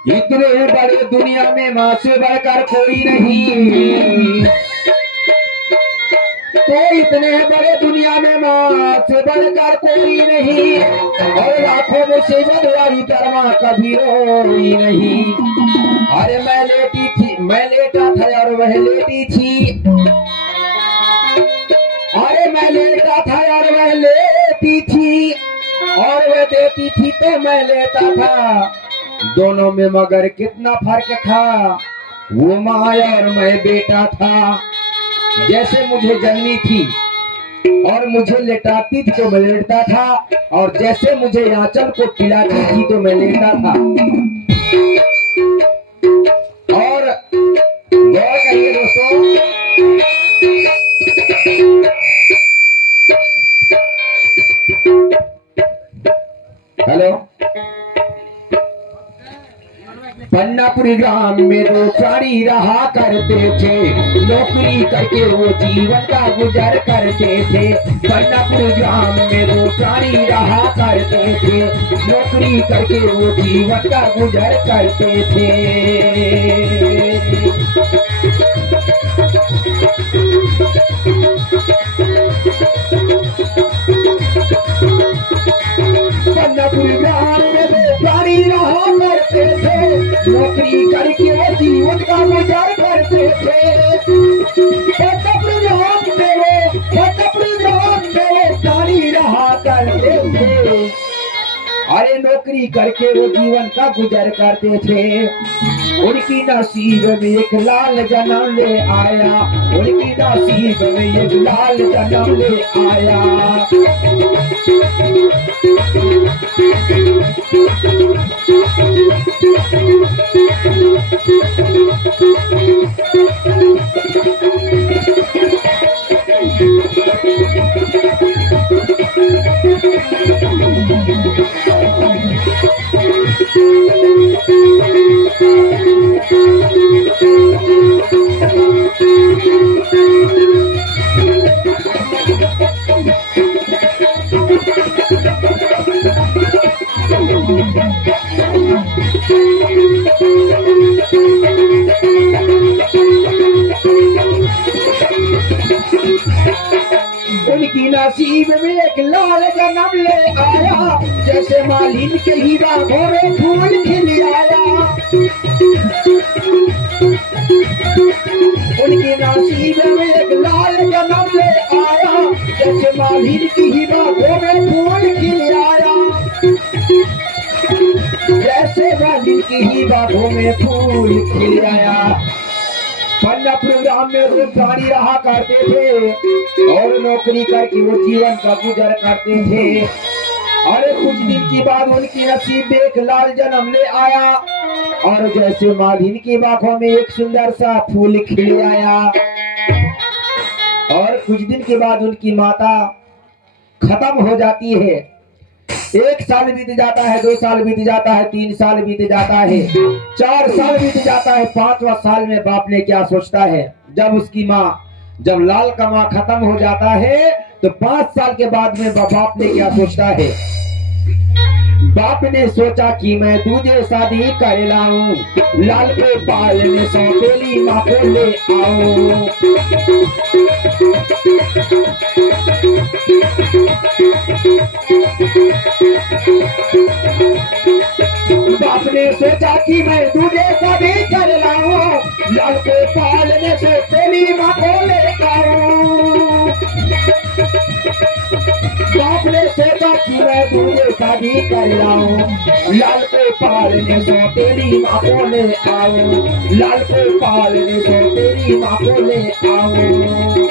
इतने बड़े दुनिया में माँ से बढ़कर कोई नहीं। तो इतने बड़े दुनिया में माँ से बढ़कर कोई नहीं। और लाखों मुसीबत आई पर माँ कभी रोई नहीं। अरे मैं लेटी थी, मैं लेटा था और वह लेटी थी। अरे मैं लेटा था और वह लेटी थी। और वह देती थी तो मैं लेता था। दोनों में मगर कितना फर्क था। वो माँ और मैं बेटा था। जैसे मुझे जन्मी थी और मुझे लेटाती थी तो मैं लेटता था। और जैसे मुझे आंचल को खिलाती थी तो मैं लेटा था। और गौर करिए दोस्तों, हेलो, पन्नापुरी ग्राम में दो प्राणी रहा करते थे। नौकरी करके वो जीवन का गुजर करते थे। पन्नापुरी ग्राम में दो प्राणी रहा करते थे। नौकरी करके वो जीवन का गुजर करते थे। पन्नापुरी ग्राम में दो प्राणी रहा करते थे। नौकरी करके वो जीवन का गुजर करते थे। पन्नापुरी ग्राम में वो प्राणी रहा करते थे। अरे नौकरी करके वो जीवन का गुजर करते थे। उनकी नसीब में एक लाल जन्म ले आया। उनकी नसीब में एक लाल जन्म ले आया। उनकी नसीब में एक लाल जन्म ले आया। जैसे मालिन के ही बागों में फूल खिल आया। उनकी नसीब में एक लाल जन्म ले आया। जैसे मालिन की ही बागों में फूल खिल आया। जैसे मालिन की ही बागों में फूल खिल आया। पन्नापुरी ग्राम में वो प्राणी रहा करते थे। और नौकरी करके वो जीवन का गुजर करते थे। अरे कुछ दिन के बाद उनकी नसीब में एक लाल जन्म ले आया। और जैसे मालिन की बाहों में एक सुंदर सा फूल खिल आया। और कुछ दिन के बाद उनकी माता खत्म हो जाती है। 1 साल बीत जाता है, 2 साल बीत जाता है, 3 साल बीत जाता है, 4 साल बीत जाता है। 5वां साल में बाप ने क्या सोचता है, जब उसकी माँ, जब लाल का माँ खत्म हो जाता है तो 5 साल के बाद में बाप ने क्या सोचता है। बाप ने सोचा कि मैं तुझे शादी कर लाऊं। लाल को पालने सौतेली माँ को ले आऊं। बाप ने सोचा कि मैं तुझे शादी कर लाऊं। लाल को पालने से तेरी माँ को ले आऊं। बाप ने सोचा कि मैं तुझे शादी कर लाऊं। लाल को पालने से तेरी माँ को ले आऊं। लाल को पालने से तेरी माँ को ले आऊं।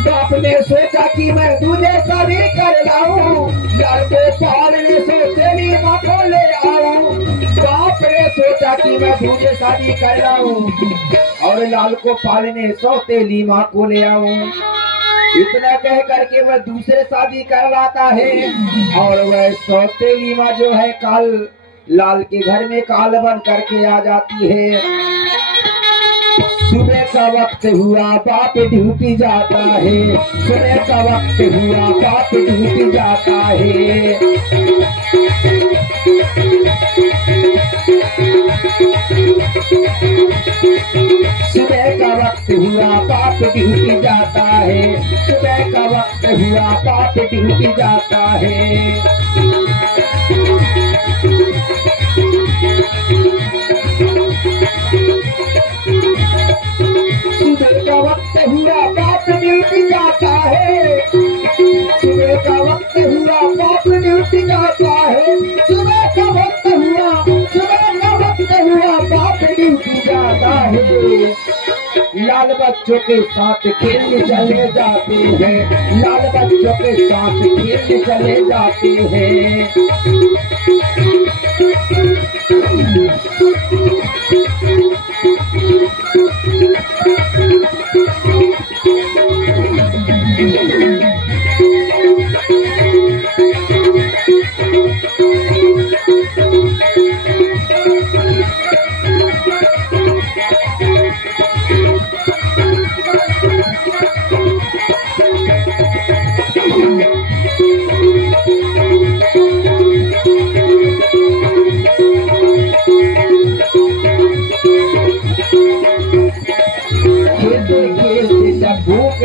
बाप ने सोचा कि मैं दूजे शादी कर लाऊं, लाल गोपाल ने सौतेली माँ को ले आऊं। बाप ने सोचा कि मैं दूजे शादी कर लाऊं और लाल गोपाल ने सौतेली माँ को ले आऊं। इतना कह करके वह दूसरे शादी करवाता है और वह सौतेली माँ जो है काल लाल के घर में काल बन करके आ जाती है। सुबह का वक्त हुआ बाप ड्यूटी जाता है, सुबह का वक्त हुआ बाप ड्यूटी जाता है। सुबह का वक्त हुआ बाप ड्यूटी जाता है, सुबह का वक्त हुआ बाप ड्यूटी जाता है। सुबह का वक्त हुआ बाप ड्यूटी जाता है, सुबह का वक्त हुआ बाप ड्यूटी जाता है। सुबह का वक्त हुआ, सुबह का वक्त हुआ बाप ड्यूटी जाता है। लाल बच्चों के साथ खेलने चले जाते हैं, लाल बच्चों के साथ खेलने चले जाते हैं।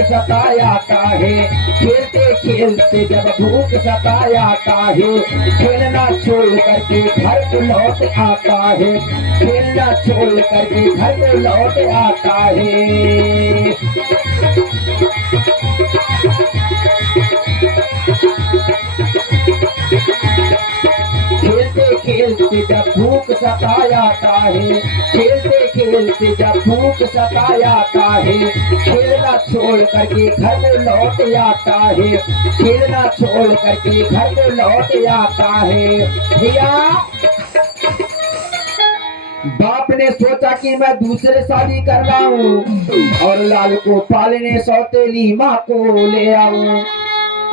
सतायाता है, खेलते खेलते जब भूख सतायाता है, खेलना छोड़ करके घर को लौट आता है, खेलना छोड़ करके घर को लौट आता है। खेलते खेलते जब भूख सतायाता है, खेलते खेलते जब भूख सतायाता है, खेलना छोड़ करके घर को लौट आता है, खेलना छोड़ करके घर को लौट आता है। भैया बाप ने सोचा कि मैं दूसरे शादी कर रहा हूँ और लाल गोपाल ने सौतेली माँ को ले आऊं।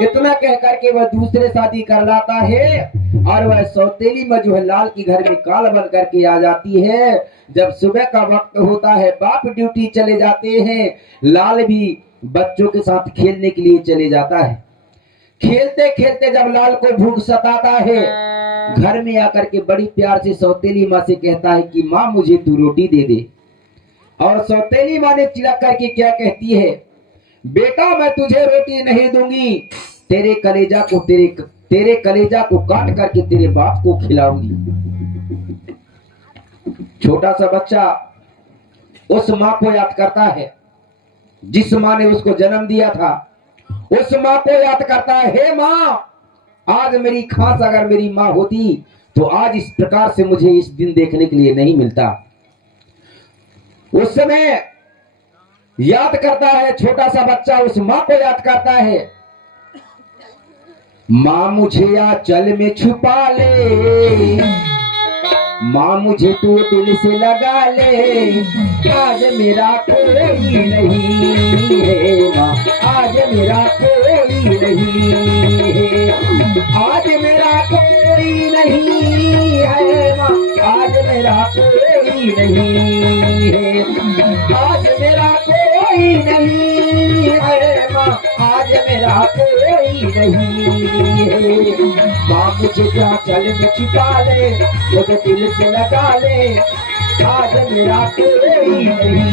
इतना कह करके वह दूसरे शादी कर लाता है और वह सौतेली में जो है लाल के घर में काल बन करके आ जाती है। जब सुबह का वक्त होता है बाप ड्यूटी चले जाते हैं, लाल भी बच्चों के साथ खेलने के लिए चले जाता है। खेलते खेलते जब लाल को भूख सताता है, घर में आकर के बड़ी प्यार से सौतेली माँ से कहता है कि माँ मुझे तू रोटी दे दे। और सौतेली माँ ने चिड़क करके क्या कहती है, बेटा मैं तुझे रोटी नहीं दूंगी, तेरे कलेजा को काट करके तेरे बाप को खिलाऊंगी। छोटा सा बच्चा उस माँ को याद करता है जिस माँ ने उसको जन्म दिया था, उस माँ को याद करता है, हे माँ आज मेरी खास अगर मेरी माँ होती तो आज इस प्रकार से मुझे इस दिन देखने के लिए नहीं मिलता। उस समय याद करता है छोटा सा बच्चा, उस माँ को याद करता है, माँ मुझे आंचल में छुपा ले, माँ मुझे तू दिल से लगा ले, आज मेरा कोई नहीं है माँ, आज मेरा कोई नहीं है, आज मेरा कोई नहीं है माँ, आज मेरा कोई नहीं है, आज मेरा कोई नहीं है माँ, आज मेरा कोई नहीं है। माँ मुझे आंचल में छुपा ले, मुझे दिल से लगा ले, आज मेरा कोई नहीं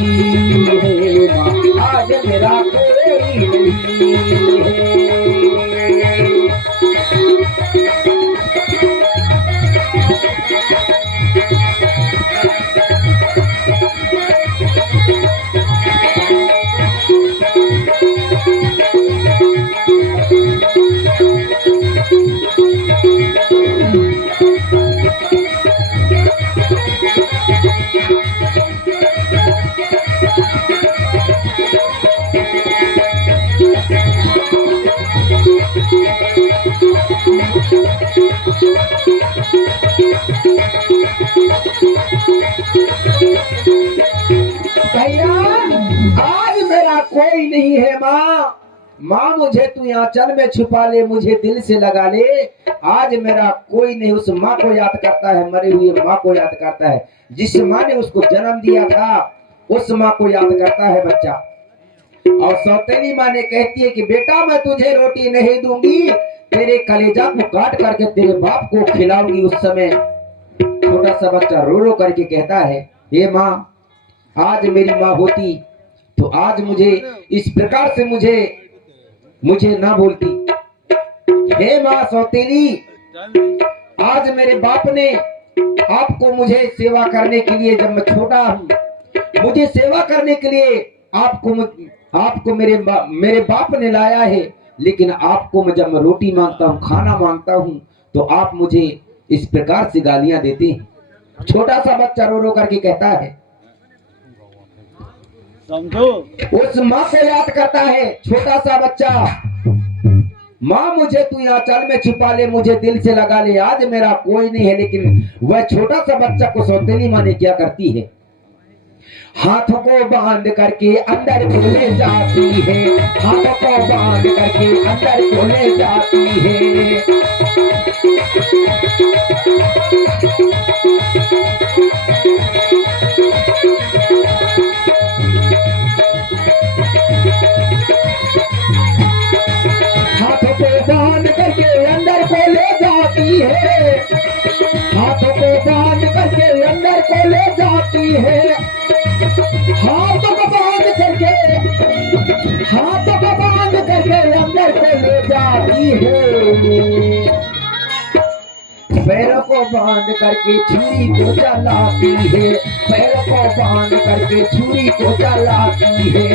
है माँ, आज मेरा कोई नहीं है। नहीं है माँ। माँ मुझे तू यहाँ चल में छुपा ले, मुझे दिल से लगा ले। आज मेरा कोई नहीं उस माँ को याद करता है, मरे हुए माँ को याद करता है। जिस माँ ने उसको जन्म दिया था उस माँ को याद करता है बच्चा। और सौतेली माँ ने कहती है कि बेटा मैं तुझे रोटी नहीं दूंगी, तेरे कलेजा को काट करके तेरे बाप को खिलाऊंगी। उस समय छोटा सा बच्चा रो रो करके कहता है, हे माँ आज मेरी माँ होती तो आज मुझे इस प्रकार से मुझे ना बोलती। हे माँ सौतेली, आज मेरे बाप ने आपको मुझे सेवा करने के लिए, जब मैं छोटा हूँ मुझे सेवा करने के लिए आपको मेरे बाप ने लाया है। लेकिन आपको मैं जब मैं रोटी मांगता हूँ, खाना मांगता हूँ, तो आप मुझे इस प्रकार से गालियां देते हैं। छोटा सा बच्चा रो रो करके कहता है, समझो उस माँ को याद करता है छोटा सा बच्चा। माँ मुझे तू यहाँ चल में छुपा ले, मुझे दिल से लगा ले, आज मेरा कोई नहीं है। लेकिन वह छोटा सा बच्चा को सौतेली माँ ने क्या करती है, हाथों को बांध करके अंदर को ले जाती है। हाथों को बांध करके अंदर को ले जाती है। हाथों को बांध करके अंदर को ले जाती है। हाथों को बांध करके अंदर को ले जाती है। हाथों को बांध करके अंदर को ले जाती है। पैरों को बांध करके छुरी को चलाती है। पैरों को बांध करके छुरी को चलाती है।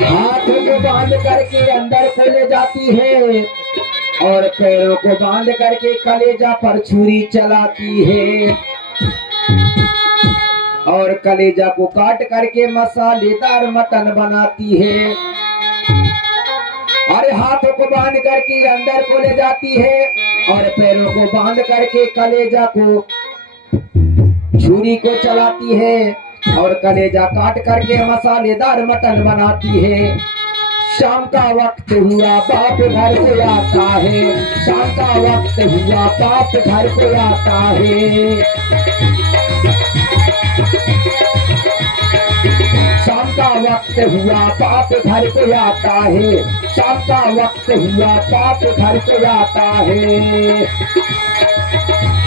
हाथों को बांध करके अंदर को ले जाती है और पैरों को बांध करके कलेजा पर छुरी चलाती है और कलेजा को काट करके मसालेदार मटन बनाती है। अरे हाथों को बांध करके अंदर को ले जाती है और पैरों को बांध करके कलेजा को छुरी को चलाती है और कलेजा काट करके मसालेदार मटन बनाती है। शाम का वक्त हुआ बाप घर को आता है। शाम का वक्त हुआ बाप घर को आता है। शाम का वक्त हुआ बाप घर को आता है। शाम का वक्त हुआ बाप घर को आता है।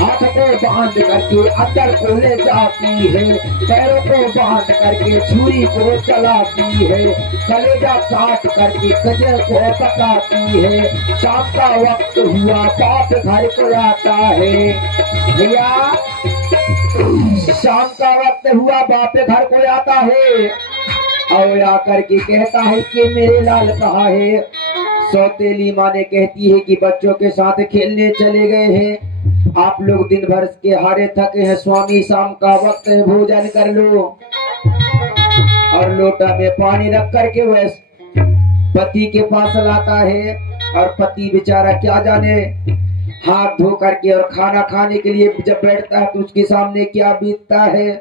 हाथ को बांध करके अंदर को ले जाती है। पैरों को बांध करके छुरी को चलाती है। कलेजा काट करके कजर को पकाती है। शाम का वक्त हुआ बाप घर को आता है। भैया शाम का वक्त हुआ बाप घर को आता है और आकर के कहता है कि मेरे लाल कहाँ है। सौतेली माँ ने कहती है कि बच्चों के साथ खेलने चले गए हैं। आप लोग दिन भर के हारे थके हैं स्वामी, शाम का वक्त है भोजन कर लो। और लोटा में पानी रख करके वह पति के पास लाता है और पति बेचारा क्या जाने हाथ धो करके और खाना खाने के लिए जब बैठता है तो उसके सामने क्या बीतता है।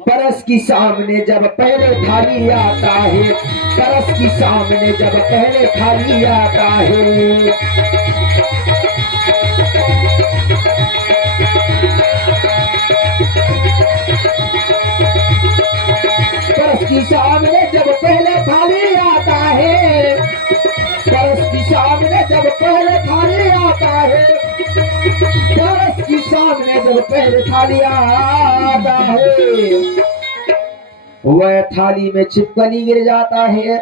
परस की सामने जब पहले थाली आता है। परस की सामने जब पहले थाली आता है। परस की सामने जब पहले थाली आता है। परस की सामने जब पहले थाली आता है। परस की सामने जब पहले थाली आता है वह थाली में छिपकली गिर जाता है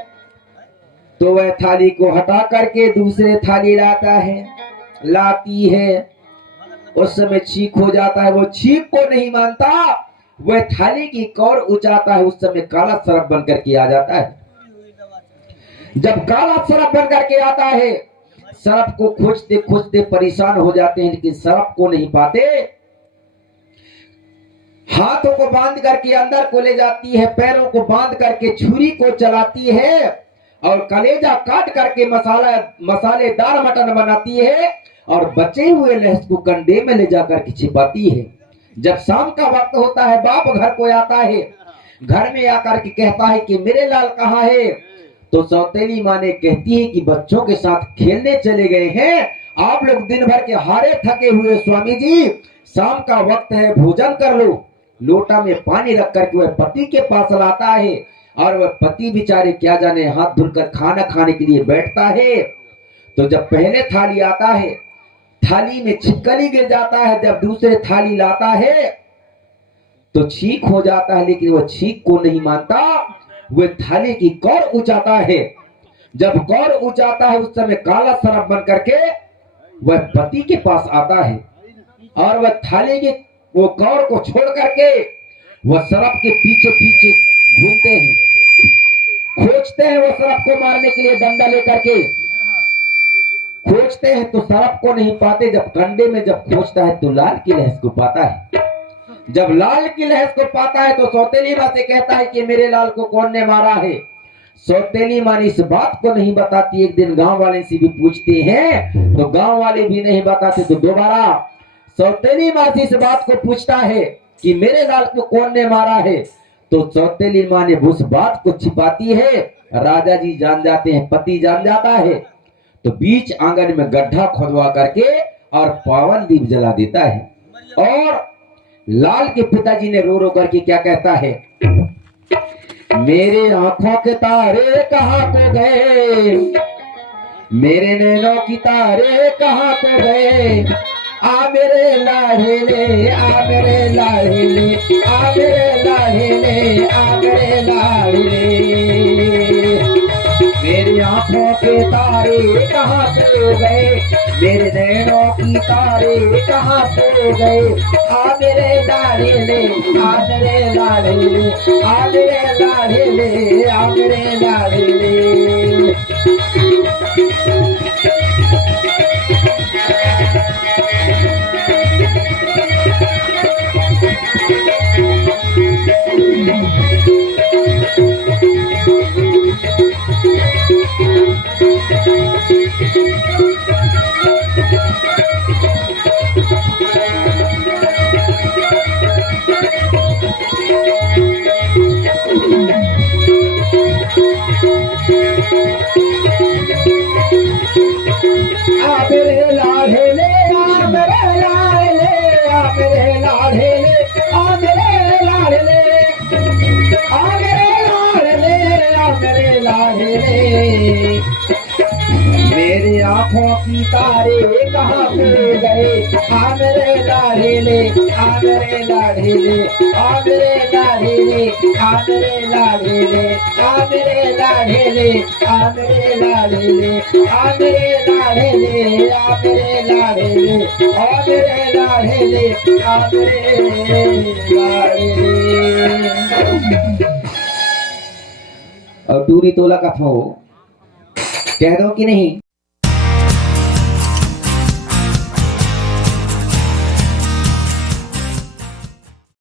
तो वह थाली को हटा करके दूसरे थाली लाता है लाती है, उस समय छींक हो जाता है। वो छींक को नहीं मानता, वह थाली की कौर उचाता है, उस समय काला सरफ बन करके आ जाता है। जब काला सरफ बन करके आता है, सरफ को खोजते खोजते परेशान हो जाते हैं, लेकिन सरफ को नहीं पाते। हाथों को बांध करके अंदर को ले जाती है, पैरों को बांध करके छुरी को चलाती है और कलेजा काट करके मसालेदार मटन बनाती है और बचे हुए लहसुन को कंडे में ले जाकर के छिपाती है। जब शाम का वक्त होता है, बाप घर को आता है, घर में आकर के कहता है कि मेरे लाल कहाँ है? तो सौतेली माँ ने कहती है कि बच्चों के साथ खेलने चले गए हैं, आप लोग दिन भर के हारे थके हुए स्वामी जी, शाम का वक्त है, भोजन कर लो। लोटा में पानी रख करके वह पति के पास लाता है और वह पति बेचारे क्या जाने हाथ धुलकर खाना खाने के लिए बैठता है। तो जब पहले थाली आता है, थाली में छिपकली गिर जाता है, जब दूसरे थाली लाता है तो छींक हो जाता है, लेकिन वह छींक को नहीं मानता, वह थाली की कौर उचाता है। जब कौर उचाता है, उस समय काला सरफ बन करके वह पति के पास आता है और वह थाली की वो कौर को छोड़ करके वह सरफ के पीछे पीछे घूमते हैं, खोजते हैं। वो सरफ को मारने के लिए डंडा लेकर के खोजते हैं तो सरफ को नहीं पाते। जब कंडे में जब खोजता है तो लाल की लहस को पाता है। जब लाल की लहस को पाता है तो सौतेली माँ से कहता है कि मेरे लाल को कौन ने मारा है। सौतेली माँ इस बात को नहीं बताती। एक दिन गांव वाले से भी पूछते हैं तो गांव वाले भी नहीं बताते। तो दोबारा सौतेली माँ से इस बात को पूछता है कि मेरे लाल को कौन ने मारा है। तो सौतेली माँ ने उस बात को छिपाती है। राजा जी जान जाते हैं, पति जान जाता है, तो बीच आंगन में गड्ढा खोदवा करके और पावन दीप जला देता है। और लाल के पिताजी ने रो रो करके क्या कहता है, मेरे आंखों के तारे कहाँ को गए, मेरे नैनों की तारे कहाँ को गए, आ मेरे लाडले, आ मेरे लाडले, आ मेरे लाडले, आ मेरे लाडले। मेरी आंखों के तारे कहाँ खो गए, मेरे नैनों की तारे कहाँ खो गए, आ मेरे लाडले, आ मेरे लाडले, आ मेरे लाडले, आ मेरे लाडले। मेरे आंखों की तारे कहाँ खो गए, आ मेरे लाडले, आ मेरे लाडले, आ मेरे लाडले, आ मेरे लाडले, आ मेरे लाडले, आ मेरे लाडले, आ मेरे लाडले, आ मेरे लाडले, आ मेरे लाडले, आ मेरे लाडले। और टूरी तोला का था, कह दो कि नहीं।